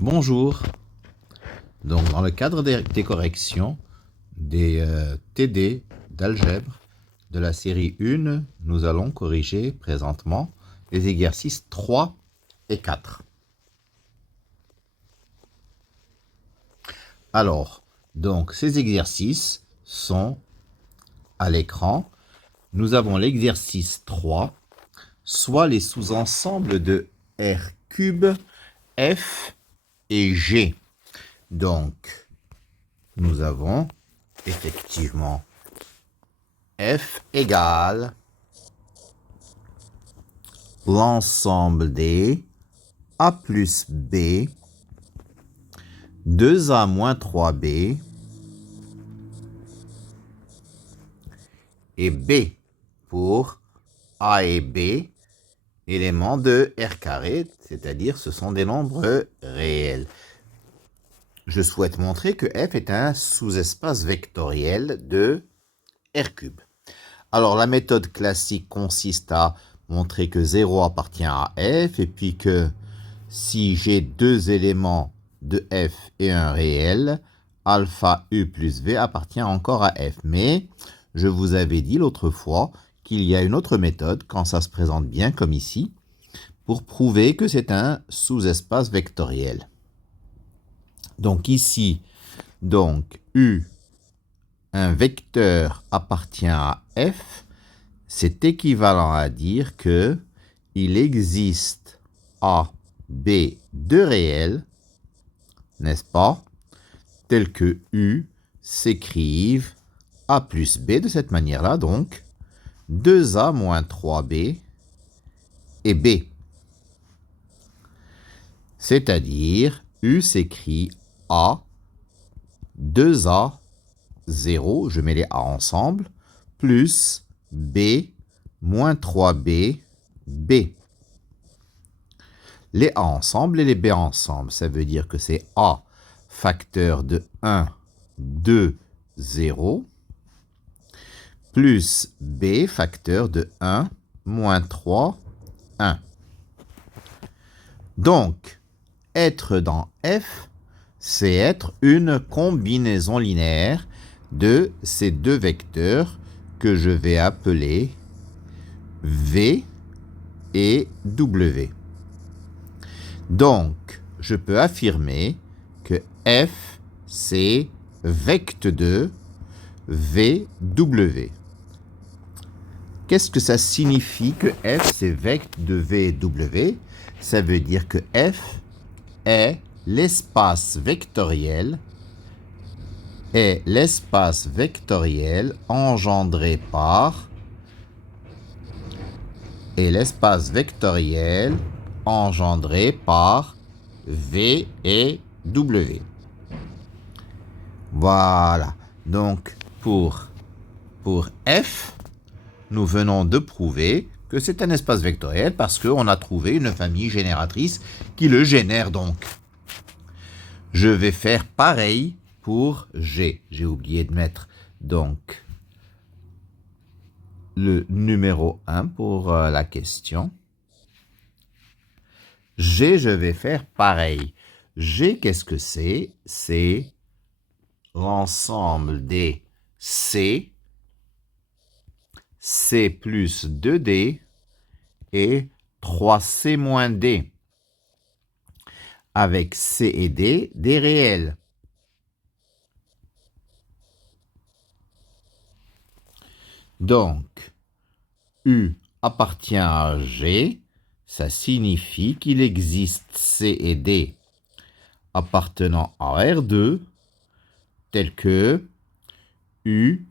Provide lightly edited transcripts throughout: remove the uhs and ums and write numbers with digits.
Bonjour. Donc, dans le cadre des corrections des TD d'algèbre de la série 1, nous allons corriger présentement les exercices 3 et 4. Alors, donc, ces exercices sont à l'écran. Nous avons l'exercice 3, soit les sous-ensembles de R cube, F et G. Donc, nous avons effectivement F égale l'ensemble des A plus B, 2A moins 3B et B pour A et B, éléments de R carré, c'est-à-dire ce sont des nombres réels. Je souhaite montrer que F est un sous-espace vectoriel de R cube. Alors la méthode classique consiste à montrer que 0 appartient à F et puis que si j'ai deux éléments de F et un réel, alpha U plus V appartient encore à F. Mais je vous avais dit l'autre fois qu'il y a une autre méthode, quand ça se présente bien comme ici, pour prouver que c'est un sous-espace vectoriel. Donc ici, U, un vecteur appartient à F, c'est équivalent à dire que il existe A, B, deux réels, n'est-ce pas, tels que U s'écrivent A plus B de cette manière-là, donc 2A moins 3B et B. C'est-à-dire, U s'écrit A, 2A, 0, je mets les A ensemble, plus B, moins 3B, B. Les A ensemble et les B ensemble, ça veut dire que c'est A facteur de 1, 2, 0, plus B facteur de 1, moins 3, 1. Donc, être dans F, c'est être une combinaison linéaire de ces deux vecteurs que je vais appeler V et W. Donc, je peux affirmer que F, c'est vect de VW. Qu'est-ce que ça signifie que F, c'est vect de VW? Ça veut dire que F est l'espace vectoriel engendré par V et W. Voilà. Donc, pour F, nous venons de prouver que c'est un espace vectoriel parce qu'on a trouvé une famille génératrice qui le génère donc. Je vais faire pareil pour G. J'ai oublié de mettre donc le numéro 1 pour la question. G, je vais faire pareil. G, qu'est-ce que c'est? C'est l'ensemble des C plus 2D et 3C moins D. Avec C et D, des réels. Donc, U appartient à G, ça signifie qu'il existe C et D appartenant à R2, tels que U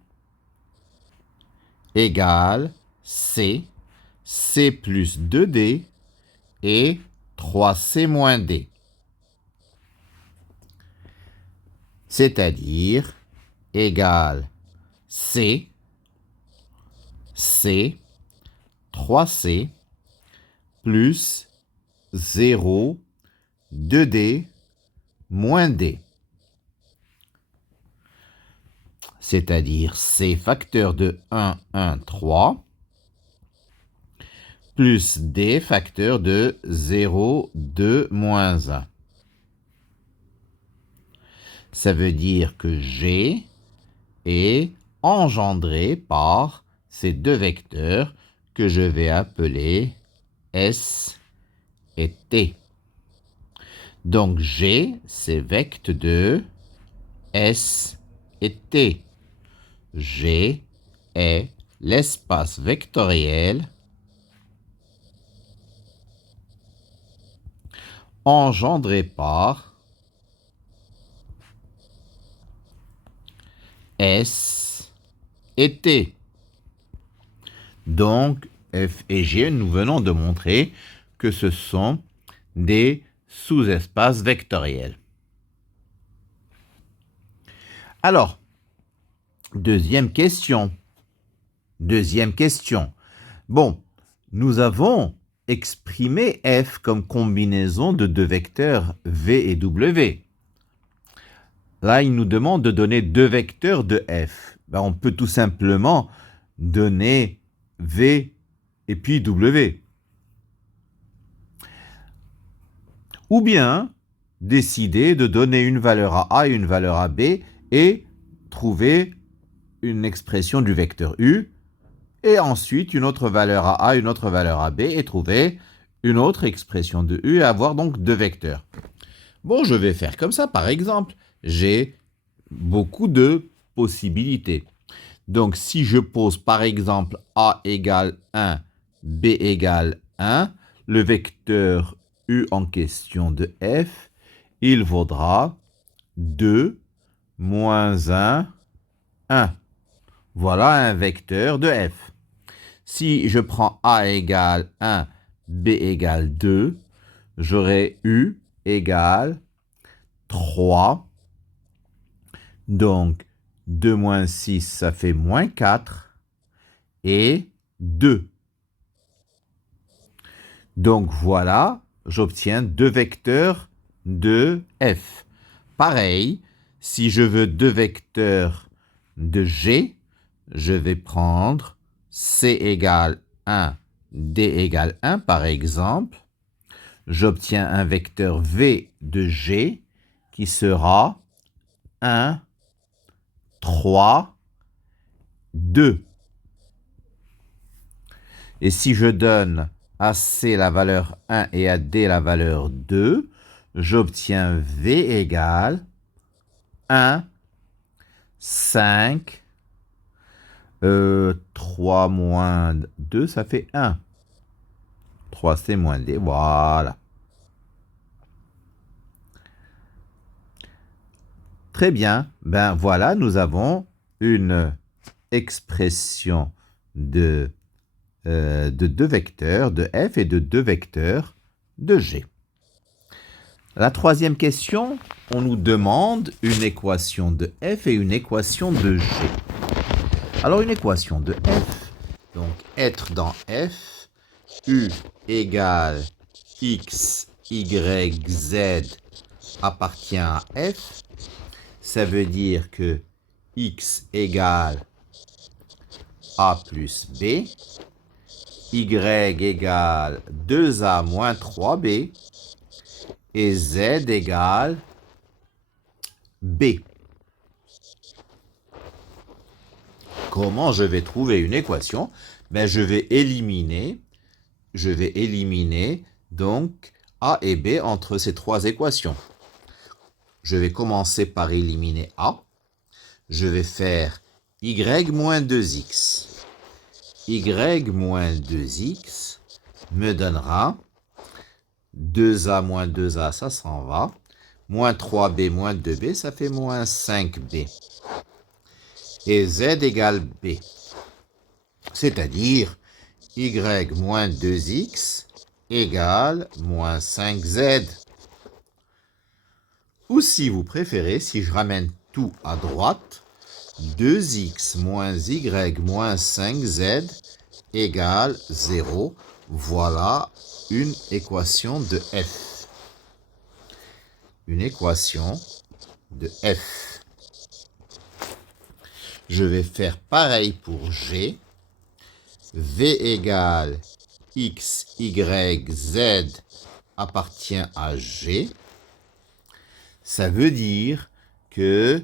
égale C, C plus 2D et 3C moins D. C'est-à-dire égale C, 3C, plus 0, 2D, moins D. C'est-à-dire C facteur de 1, 1, 3, plus D facteur de 0, 2, moins 1. Ça veut dire que G est engendré par ces deux vecteurs que je vais appeler S et T. Donc G, c'est vecte de S et T. G est l'espace vectoriel engendré par S et T. Donc, F et G, nous venons de montrer que ce sont des sous-espaces vectoriels. Alors, deuxième question. Bon, nous avons exprimé F comme combinaison de deux vecteurs V et W. Là, il nous demande de donner deux vecteurs de F. On peut tout simplement donner V et puis W. Ou bien décider de donner une valeur à A et une valeur à B et trouver une expression du vecteur U et ensuite une autre valeur à A, une autre valeur à B et trouver une autre expression de U et avoir donc deux vecteurs. Bon, je vais faire comme ça par exemple. J'ai beaucoup de possibilités. Donc si je pose par exemple A égale 1, B égale 1, le vecteur U en question de F, il vaudra 2 moins 1, 1. Voilà un vecteur de F. Si je prends A égale 1, B égale 2, j'aurai U égale 3. Donc 2 moins 6, ça fait moins 4 et 2. Donc voilà, j'obtiens deux vecteurs de F. Pareil, si je veux deux vecteurs de G, je vais prendre C égale 1, D égale 1 par exemple. J'obtiens un vecteur V de G qui sera 1, 3, 2. Et si je donne à C la valeur 1 et à D la valeur 2, j'obtiens V égale 1, 5, 3 moins 2, ça fait 1. 3C moins D, voilà. Très bien, ben voilà, nous avons une expression de deux vecteurs de F et de deux vecteurs de G. La troisième question, on nous demande une équation de F et une équation de G. Alors une équation de F, donc être dans F, U égale X, Y, Z appartient à F, ça veut dire que X égale A plus B, Y égale 2A moins 3B et Z égale B. Comment je vais trouver une équation? Je vais éliminer donc A et B entre ces trois équations. Je vais commencer par éliminer A. Je vais faire Y moins 2X. Y moins 2X me donnera 2A moins 2A, ça s'en va. Moins 3B moins 2B, ça fait moins 5B. Et Z égale B. C'est-à-dire Y moins 2X égale moins 5Z. Ou si vous préférez, si je ramène tout à droite, 2x moins y moins 5z égale 0. Voilà une équation de f. Une équation de f. Je vais faire pareil pour g. V égale x, y, z appartient à g. Ça veut dire que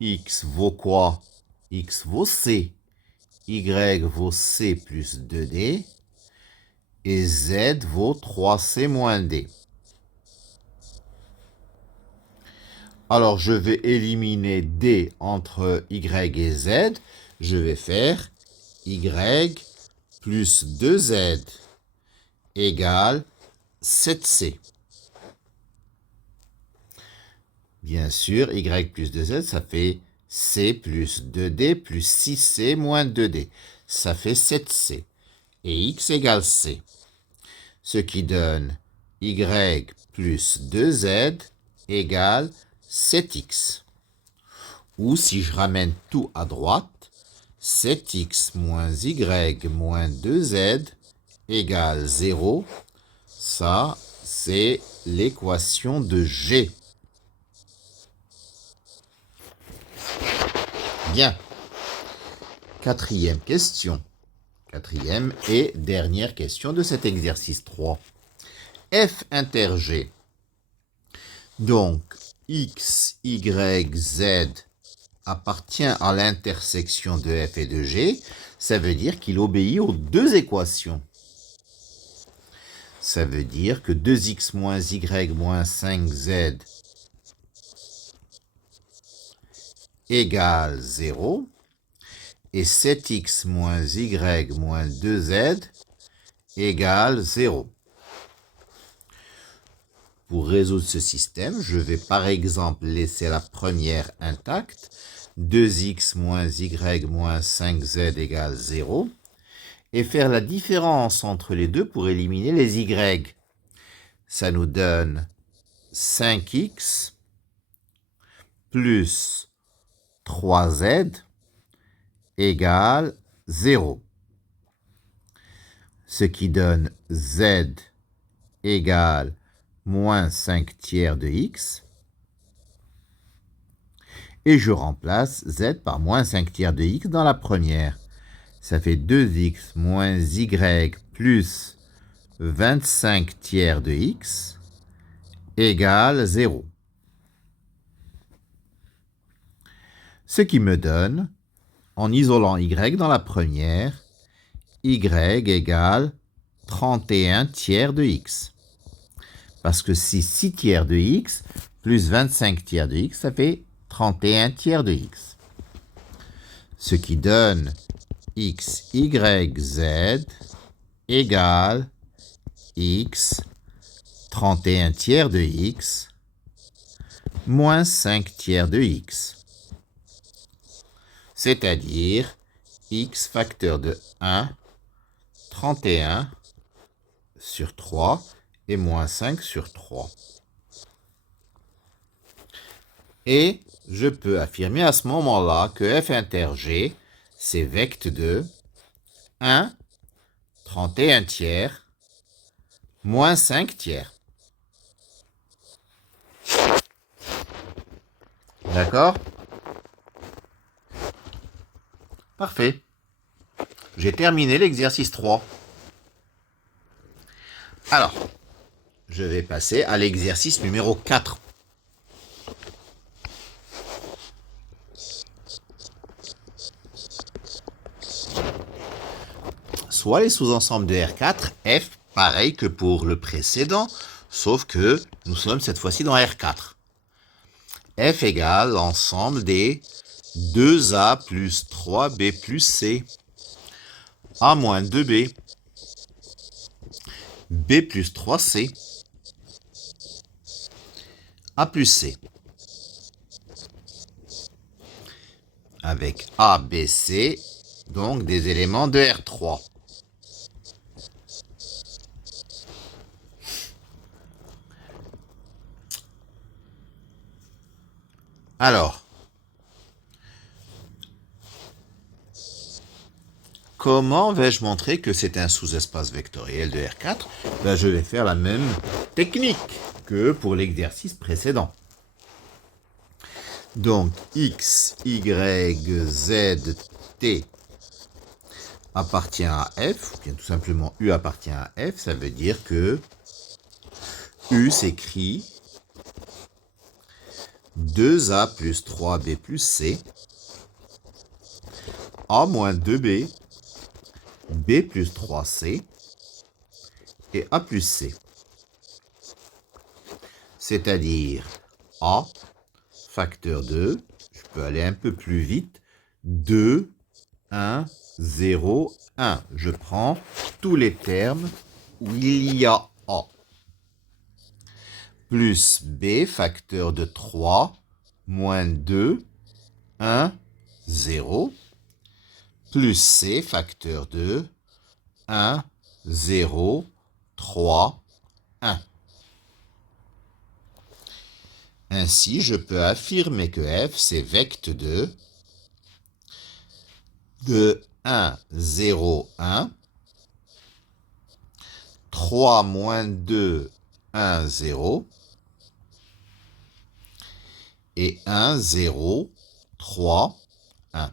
x vaut quoi? X vaut c. Y vaut c plus 2d. Et z vaut 3c moins d. Alors, je vais éliminer d entre y et z. Je vais faire y plus 2z égale 7c. Bien sûr, y plus 2z, ça fait c plus 2d plus 6c moins 2d. Ça fait 7c. Et x égale c. Ce qui donne y plus 2z égale 7x. Ou si je ramène tout à droite, 7x moins y moins 2z égale 0. Ça, c'est l'équation de G. Bien. Quatrième question. Quatrième et dernière question de cet exercice 3. F inter G. Donc, x, y, z appartient à l'intersection de f et de g. Ça veut dire qu'il obéit aux deux équations. Ça veut dire que 2x moins y moins 5z égale 0. Et 7x moins y moins 2z égale 0. Pour résoudre ce système, je vais par exemple laisser la première intacte. 2x moins y moins 5z égale 0. Et faire la différence entre les deux pour éliminer les y. Ça nous donne 5x plus 3z égale 0. Ce qui donne z égale moins 5 tiers de x. Et je remplace z par moins 5 tiers de x dans la première. Ça fait 2x moins y plus 25 tiers de x égale 0. Ce qui me donne, en isolant y dans la première, y égale 31 tiers de x. Parce que si 6 tiers de x plus 25 tiers de x, ça fait 31 tiers de x. Ce qui donne x, y, z égale x 31 tiers de x moins 5 tiers de x. C'est-à-dire x facteur de 1, 31 sur 3 et moins 5 sur 3. Et je peux affirmer à ce moment-là que f inter g, c'est vecte de 1, 31 tiers, moins 5 tiers. D'accord? Parfait. J'ai terminé l'exercice 3. Alors, je vais passer à l'exercice numéro 4. Soit les sous-ensembles de R4, F, pareil que pour le précédent, sauf que nous sommes cette fois-ci dans R4. F égale l'ensemble des 2A plus 3B plus C, A moins 2B, B plus 3C, A plus C. Avec A, B, C, donc des éléments de R3. Alors, comment vais-je montrer que c'est un sous-espace vectoriel de R4? Je vais faire la même technique que pour l'exercice précédent. Donc, x, y, z, t appartient à f, ou bien tout simplement u appartient à f, ça veut dire que u s'écrit 2a plus 3b plus c, a moins 2b, b plus 3c, et a plus c. C'est-à-dire a, facteur 2, je peux aller un peu plus vite, 2, 1, 0, 1. Je prends tous les termes où il y a a. Plus b, facteur de 3, moins 2, 1, 0. Plus c, facteur de 1, 0, 3, 1. Ainsi, je peux affirmer que f, c'est vecte de 1, 0, 1, 3 moins 2, 1, 0, et 1, 0, 3, 1.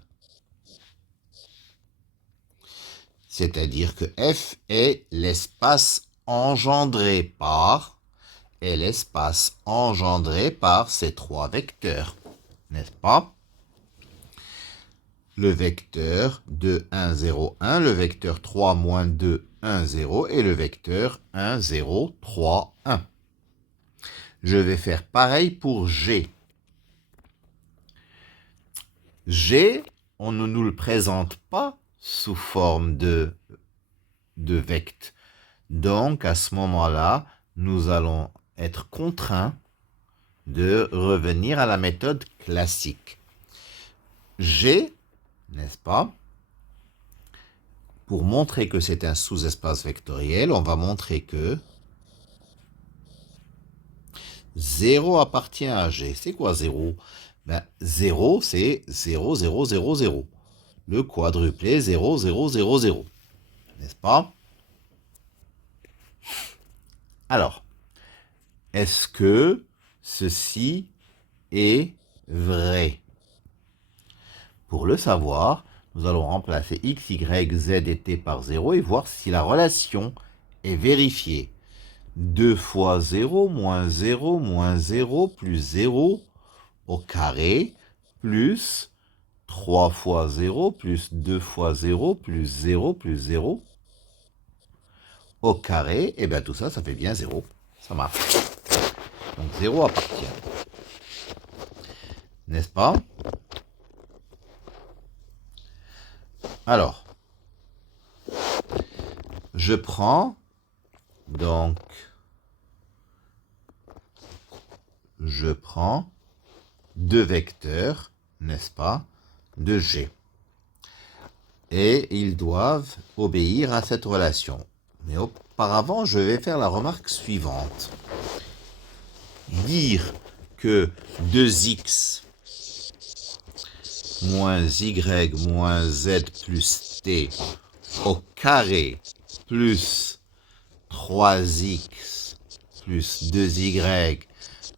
C'est-à-dire que f est l'espace engendré par ces trois vecteurs, n'est-ce pas? Le vecteur 2, 1, 0, 1, le vecteur 3, moins 2, 1, 0, et le vecteur 1, 0, 3, 1. Je vais faire pareil pour G. G, on ne nous le présente pas sous forme de vecte. Donc, à ce moment-là, nous allons être contraints de revenir à la méthode classique. G, n'est-ce pas? Pour montrer que c'est un sous-espace vectoriel, on va montrer que 0 appartient à G. C'est quoi 0? 0, c'est 0, 0, 0, 0. Le quadruplé 0, 0, 0, 0. N'est-ce pas? Alors, est-ce que ceci est vrai? Pour le savoir, nous allons remplacer x, y, z et t par 0 et voir si la relation est vérifiée. 2 fois 0 moins 0 moins 0 plus 0 au carré plus 3 fois 0 plus 2 fois 0 plus 0 plus 0 au carré. Et bien tout ça, ça fait bien 0. Ça marche. Donc 0 appartient. N'est-ce pas? Alors, je prends deux vecteurs, n'est-ce pas, de G. Et ils doivent obéir à cette relation. Mais auparavant, je vais faire la remarque suivante. Dire que 2x moins y moins z plus t au carré plus 3x plus 2y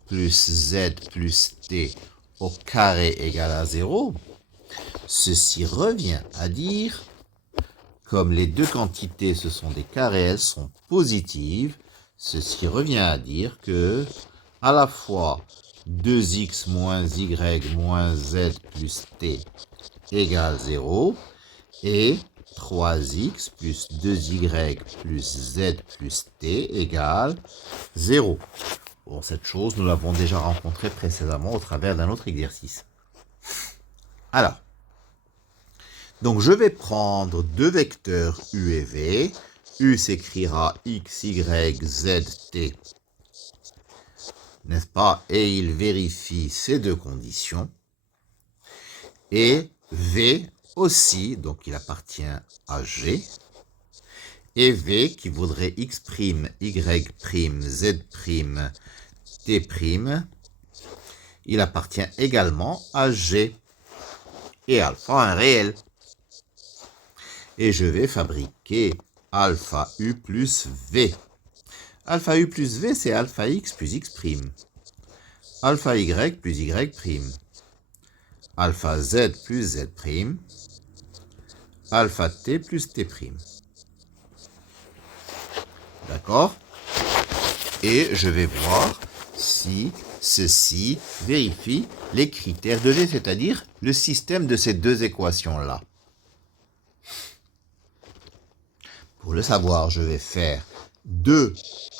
plus z plus t au carré égale à 0, ceci revient à dire, comme les deux quantités ce sont des carrés, elles sont positives, ceci revient à dire que à la fois 2x moins y moins z plus t égale 0 et 3x plus 2y plus z plus t égale 0. Bon, cette chose, nous l'avons déjà rencontrée précédemment au travers d'un autre exercice. Alors, donc je vais prendre deux vecteurs u et v. U s'écrira x, y, z, t, n'est-ce pas? Et il vérifie ces deux conditions. Et v aussi, donc il appartient à G. Et v qui vaudrait x', y', z', t', il appartient également à G. Et alpha un réel. Et je vais fabriquer alpha u plus v. Alpha u plus v, c'est alpha x plus x'. Alpha y plus y'. Alpha z plus z'. Alpha t plus t'. D'accord? Et je vais voir si ceci vérifie les critères de G, c'est-à-dire le système de ces deux équations-là. Pour le savoir, je vais faire 2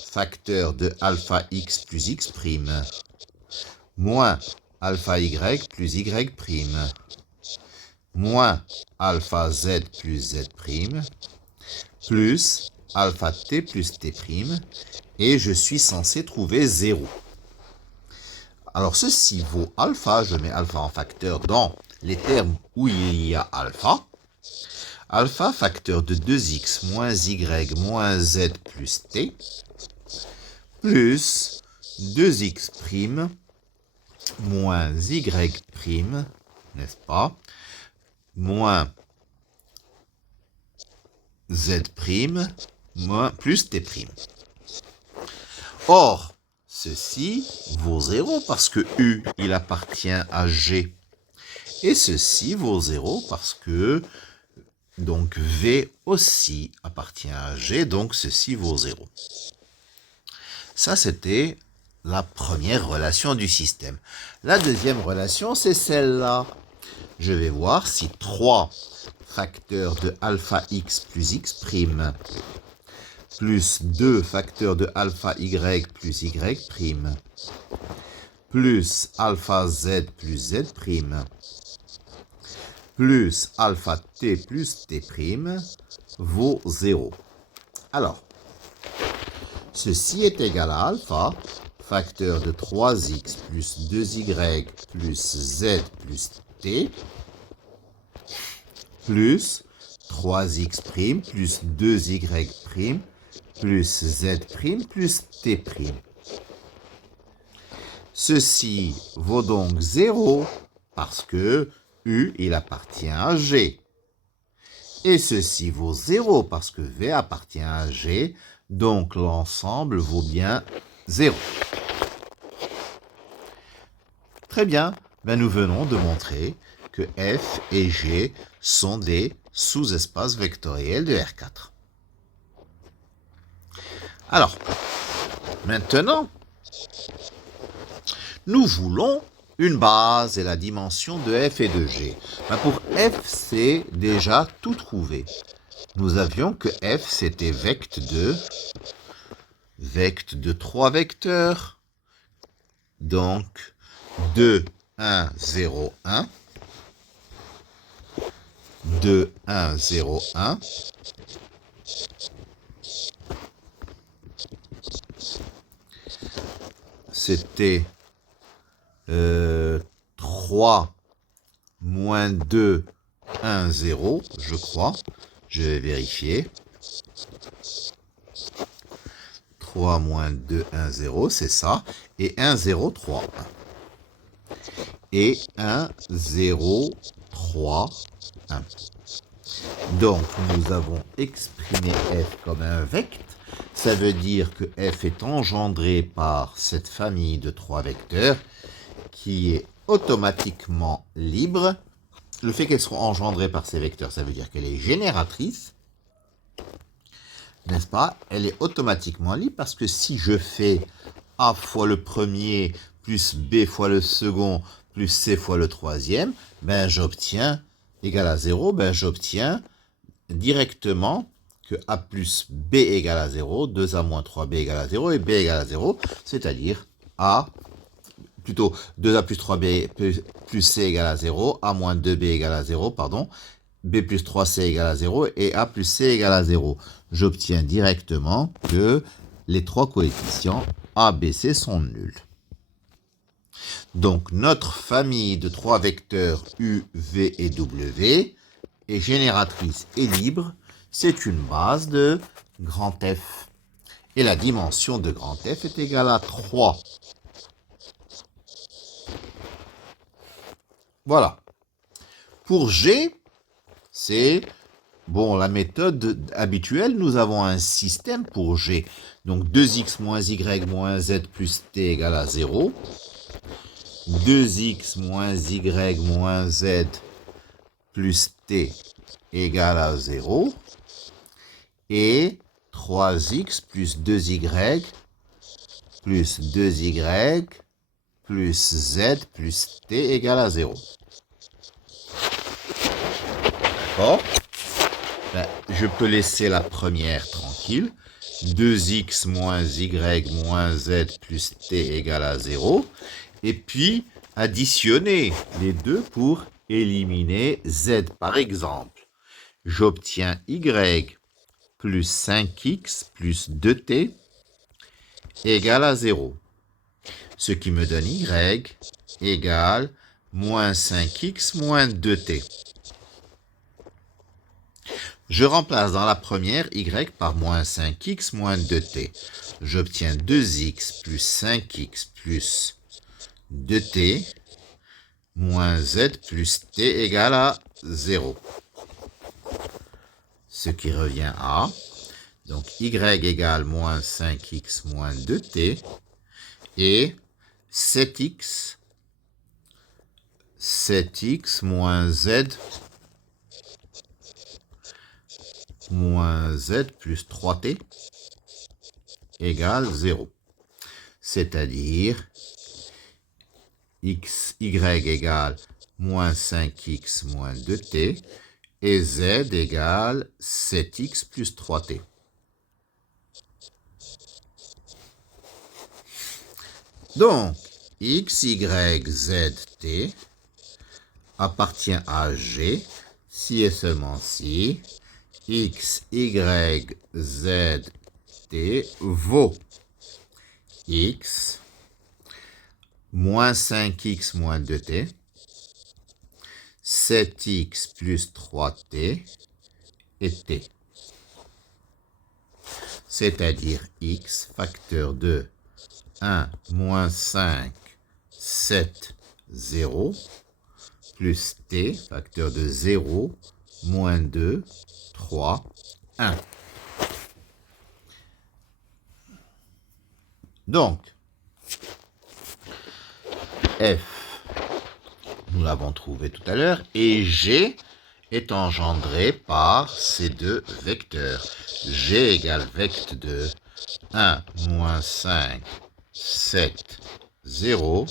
facteurs de alpha x plus x prime moins alpha y plus y prime moins alpha z plus z prime plus alpha t plus t prime et je suis censé trouver 0. Alors ceci vaut alpha, je mets alpha en facteur dans les termes où il y a alpha. Alpha facteur de 2x moins y moins z plus t plus 2x prime moins y prime, n'est-ce pas, moins z prime moins plus t prime. Or, ceci vaut 0 parce que U, il appartient à G. Et ceci vaut 0 parce que donc V aussi appartient à G, donc ceci vaut 0. Ça, c'était la première relation du système. La deuxième relation, c'est celle-là. Je vais voir si 3 facteurs de alpha x plus x prime plus 2 facteurs de alpha y plus y prime plus alpha z plus z prime plus alpha t plus t prime vaut 0. Alors, ceci est égal à alpha, facteur de 3x plus 2y plus z plus t, plus 3x prime plus 2y prime plus z prime plus t prime. Ceci vaut donc 0 parce que U, il appartient à G. Et ceci vaut 0 parce que V appartient à G, donc l'ensemble vaut bien 0. Très bien, nous venons de montrer que F et G sont des sous-espaces vectoriels de R4. Alors, maintenant, nous voulons une base et la dimension de F et de G. Pour F, c'est déjà tout trouvé. Nous avions que F, c'était vect de 3 vecteurs. Donc, 2, 1, 0, 1. 2, 1, 0, 1. C'était 3 moins 2, 1, 0, je crois. Je vais vérifier. 3 moins 2, 1, 0, c'est ça. Et 1, 0, 3, 1. Et 1, 0, 3, 1. Donc, nous avons exprimé f comme un vecteur. Ça veut dire que f est engendré par cette famille de 3 vecteurs qui est automatiquement libre. Le fait qu'elle soit engendrée par ces vecteurs, ça veut dire qu'elle est génératrice, n'est-ce pas? Elle est automatiquement libre parce que si je fais A fois le premier, plus B fois le second, plus C fois le troisième, j'obtiens, égal à 0, j'obtiens directement que A plus B égale à 0, 2A moins 3B égale à 0, et B égale à 0, c'est-à-dire plutôt 2A plus 3B plus C égale à 0, A moins 2B égale à 0, pardon, B plus 3C égale à 0, et A plus C égale à 0. J'obtiens directement que les trois coefficients A, B, C sont nuls. Donc, notre famille de 3 vecteurs U, V et W est génératrice et libre. C'est une base de grand F. Et la dimension de grand F est égale à 3. Voilà. Pour G, c'est la méthode habituelle. Nous avons un système pour G. Donc 2x moins y moins z plus t égale à 0. 2x moins y moins z plus t égale à 0. Et 3x plus 2y plus 2y plus z plus t égale à 0. D'accord? Je peux laisser la première tranquille. 2x moins y moins z plus t égale à 0. Et puis, additionner les deux pour éliminer z. Par exemple, j'obtiens y plus 5x plus 2t égale à 0. Ce qui me donne y égale moins 5x moins 2t. Je remplace dans la première y par moins 5x moins 2t. J'obtiens 2x plus 5x plus 2t moins z plus t égale à 0. Ce qui revient à, donc y égale moins 5x moins 2t et 7x moins z plus 3t égale 0. C'est-à-dire y égale moins 5x moins 2t et z égale 7x plus 3t. Donc, x, y, z, t appartient à G si et seulement si x, y, z, t vaut x moins 5x moins 2t, 7x plus 3t et t. C'est-à-dire x facteur de 1, moins 5, 7, 0, plus t, facteur de 0, moins 2, 3, 1. Donc, f, nous l'avons trouvé tout à l'heure, et g est engendré par ces deux vecteurs. G égale vecte de 1, moins 5, 7, 0,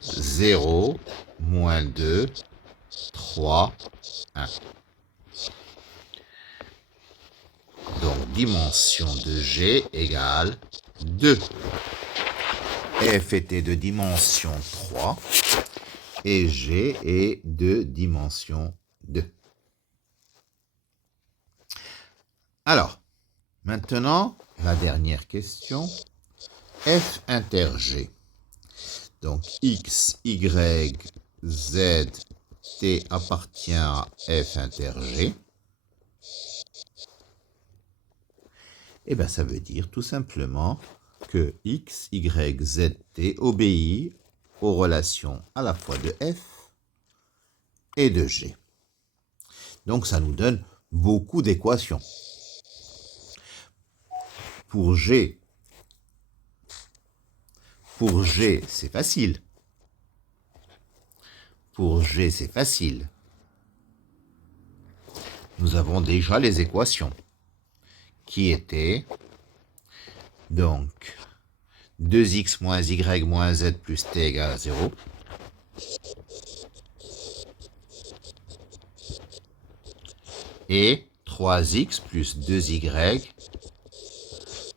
0, moins 2, 3, 1. Donc, dimension de G égale 2. F était de dimension 3 et G est de dimension 2. Alors, maintenant, la dernière question. F inter G. Donc, x, y, z, t appartient à f inter G. Eh bien, ça veut dire tout simplement que x, y, z, t obéit aux relations à la fois de f et de g. Donc, ça nous donne beaucoup d'équations. Pour g, c'est facile. Pour g, c'est facile. Nous avons déjà les équations qui étaient donc 2x moins y moins z plus t égale à 0. Et 3x plus 2y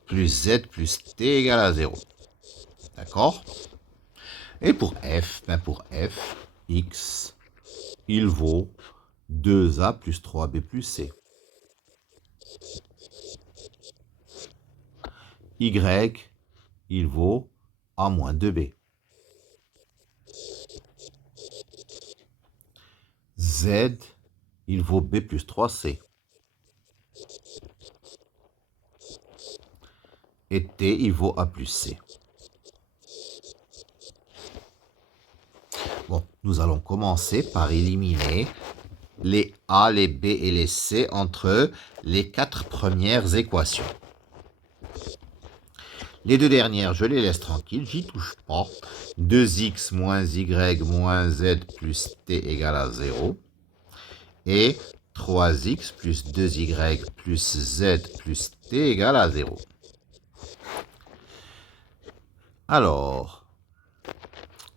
plus z plus t égale à 0. D'accord? Et pour f, x, il vaut 2a plus 3b plus c. Y, il vaut a moins 2b. Z, il vaut b plus 3c. Et t, il vaut a plus c. Bon, nous allons commencer par éliminer les a, les b et les c entre les 4 premières équations. Les deux dernières, je les laisse tranquilles, j'y touche pas. 2x moins y moins z plus t égale à 0. Et 3x plus 2y plus z plus t égale à 0. Alors,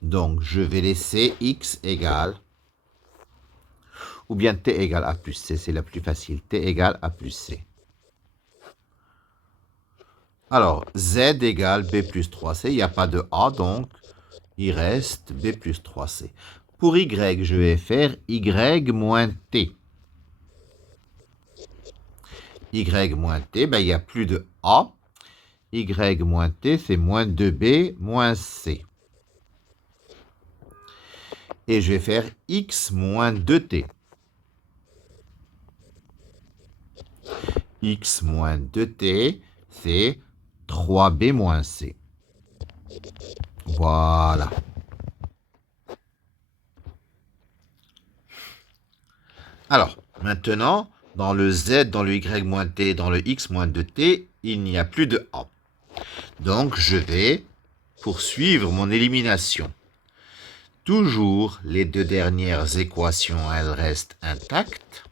donc je vais laisser x égale, ou bien t égale a plus c, c'est la plus facile, t égale a plus c. Alors, z égale b plus 3c, il n'y a pas de a, donc il reste b plus 3c. Pour y, je vais faire y moins t. Y moins t, ben, il n'y a plus de a. Y moins t, c'est moins 2b moins c. Et je vais faire x moins 2t. X moins 2t, c'est 3b moins c. Voilà. Alors, maintenant, dans le z, dans le y moins t, dans le x moins 2t, il n'y a plus de a. Donc, je vais poursuivre mon élimination. Toujours, les deux dernières équations, elles restent intactes.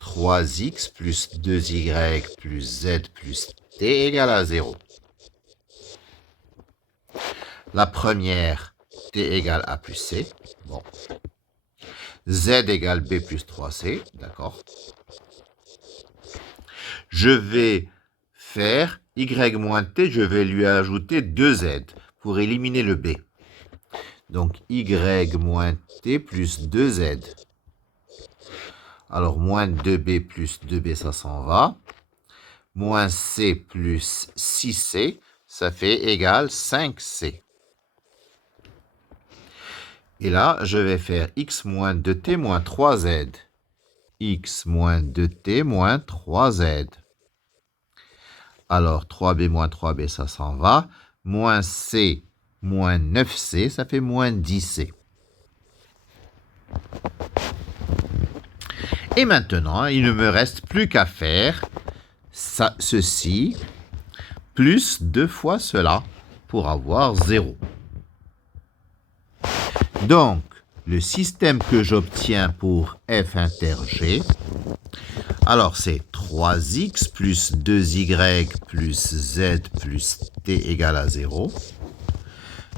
3x plus 2y plus z plus t égale à 0. La première, t égale a plus c. Bon. Z égale b plus 3c. D'accord. Je vais faire y moins t, je vais lui ajouter 2z pour éliminer le b. Donc y moins t plus 2z. Alors moins 2b plus 2b, ça s'en va. Moins c plus 6c, ça fait égal 5c. Et là, je vais faire x moins 2t moins 3z. X moins 2t moins 3z. Alors, 3b moins 3b, ça s'en va. Moins c moins 9c, ça fait moins 10c. Et maintenant, il ne me reste plus qu'à faire ceci plus 2 fois cela pour avoir 0. Donc, le système que j'obtiens pour f inter g, alors c'est 3x plus 2y plus z plus t égale à 0.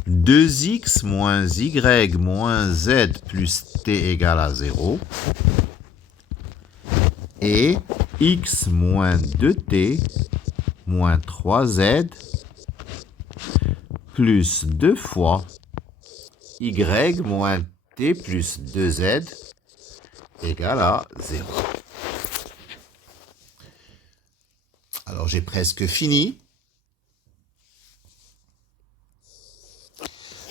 2x moins y moins z plus t égale à 0. Et x moins 2t moins 3z plus 2 fois y moins t plus 2z égale à 0. Alors j'ai presque fini.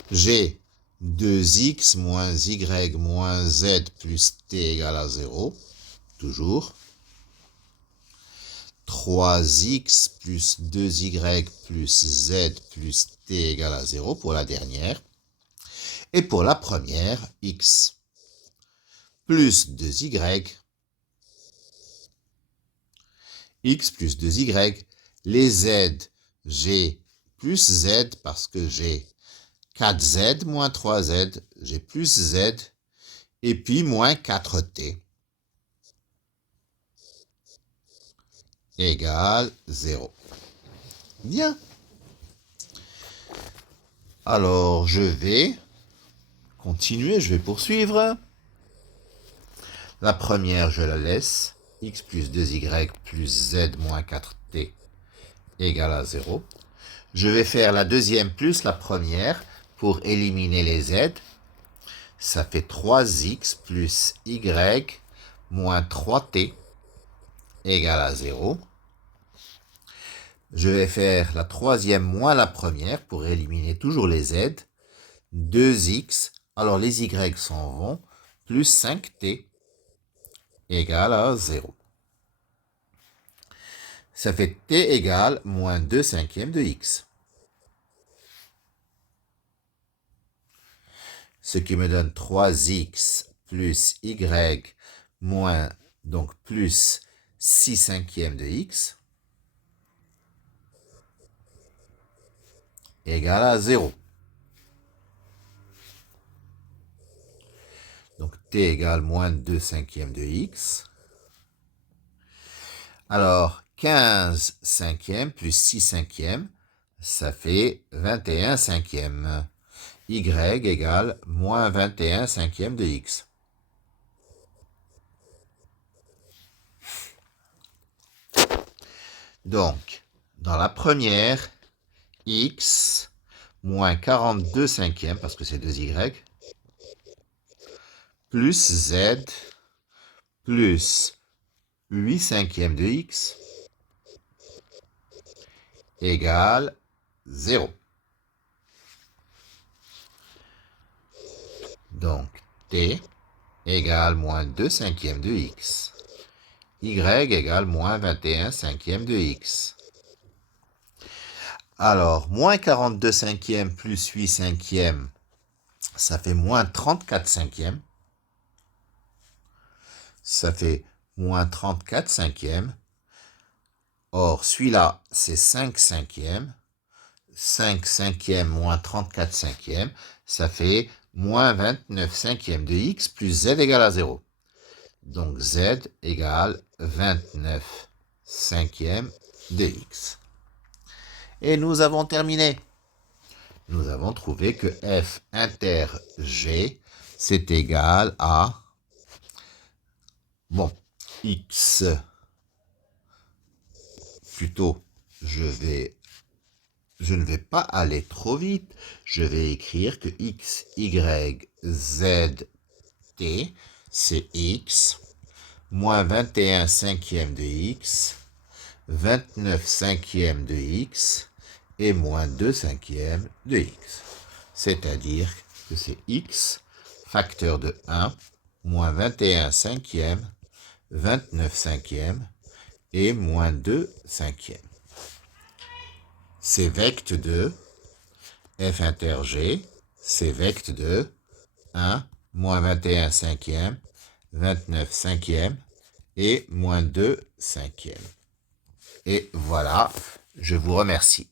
J'ai 2x moins y moins z plus t égale à 0, toujours. 3x plus 2y plus z plus t égale à 0 pour la dernière. Et pour la première, x plus 2y, x plus 2y, les z, j'ai plus z parce que j'ai 4z moins 3z, j'ai plus z, et puis moins 4t égale 0. Bien. Alors, je vais continuer, je vais poursuivre. La première, je la laisse. X plus 2y plus z moins 4t égale à 0. Je vais faire la deuxième plus la première pour éliminer les z. Ça fait 3x plus y moins 3t égale à 0. Je vais faire la troisième moins la première pour éliminer toujours les z. 2x, alors les y s'en vont, plus 5t égale à 0. Ça fait t égale moins 2 cinquièmes de x. Ce qui me donne 3x plus y moins, donc plus 6 cinquièmes de x égale à 0. Donc t égale moins 2 cinquièmes de x. Alors 15 cinquièmes plus 6 cinquièmes, ça fait 21 cinquièmes. Y égale moins 21 cinquièmes de x. Donc, dans la première, x moins 42 cinquièmes, parce que c'est 2y, plus z plus 8 cinquièmes de x égale 0. Donc, t égale moins 2 cinquièmes de x. Y égale moins 21 cinquièmes de x. Alors, moins 42 cinquièmes plus 8 cinquièmes, ça fait moins 34 cinquièmes. Ça fait moins 34 cinquièmes. Or, celui-là, c'est 5 cinquièmes. 5 cinquièmes moins 34 cinquièmes, ça fait moins 29 cinquièmes de x plus z égale à 0. Donc, z égale 29 cinquièmes de x. Et nous avons terminé. Nous avons trouvé que f inter g, c'est égal à, bon, x, plutôt, je ne vais pas aller trop vite. Je vais écrire que x, y, z, t, c'est x, moins 21 cinquièmes de x, 29 cinquièmes de x, et moins 2 cinquièmes de x. C'est-à-dire que c'est x, facteur de 1, moins 21 cinquièmes, 29 cinquièmes, et moins 2 cinquièmes. C'est vecte de f inter g, c'est vecte de 1, moins 21 cinquièmes, 29 cinquièmes, et moins 2 cinquièmes. Et voilà, je vous remercie.